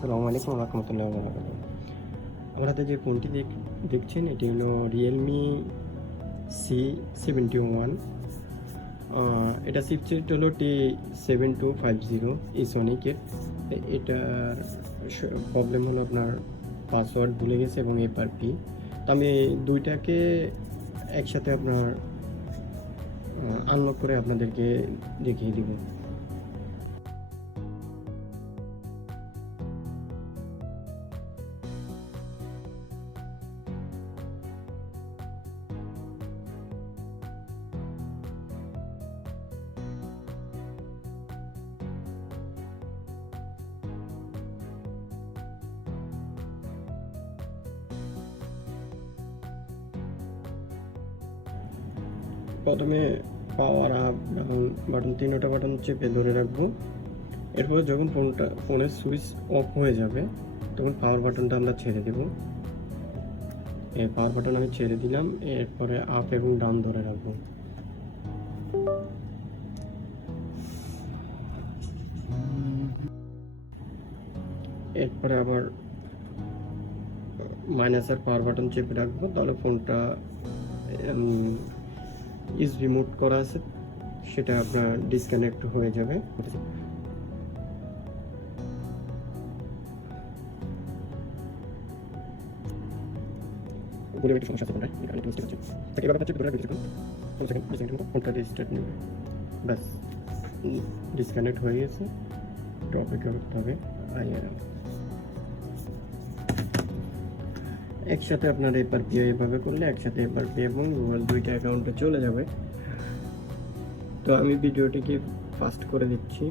আসসালামু আলাইকুম রহমতুল্লাহ বরকাতুহু। আমার হাতে যে ফোনটি দেখছেন এটি হলো রিয়েলমি C71। এটা চিপসেট হলো T7250 ইসোনিকের। এটার প্রবলেম হলো আপনার পাসওয়ার্ড ভুলে গেছে এবং FRP। তো আমি দুইটাকে একসাথে আপনার আনলক করে আপনাদেরকে দেখিয়ে দিব। প্রথমে পাওয়ার আপ বাটন তিনটা বাটন চেপে ধরে রাখবো। এরপর যখন ফোনের সুইচ অফ হয়ে যাবে তখন পাওয়ার বাটনটা আমরা ছেড়ে দেব। এই পাওয়ার বাটন আমি ছেড়ে দিলাম। এরপরে আপ এবং ডাউন ধরে রাখবো। এরপরে আবার মাইনাস আর পাওয়ার বাটন চেপে রাখবো, তাহলে ফোনটা ইউএসবি মোড করা আছে সেটা আপনার ডিসকানেক্ট হয়ে যাবে। বলে একটু সমস্যা আছে ফোনটায়, আমি বুঝতে পারছি। তাকে এবার হচ্ছে ধরে রাখবো সেকেন্ড মতো ফোনটা রিস্টার্ট নেবে। ব্যাস ডিসকানেক্ট হয়ে গেছে। টপে করতে হবে একসাথে আপনার FRP এভাবে করলে একসাথে FRP এবং গুগল দুইটা অ্যাকাউন্টে চলে যাবে। তো আমি ভিডিওটিকে ফাস্ট করে দিচ্ছি।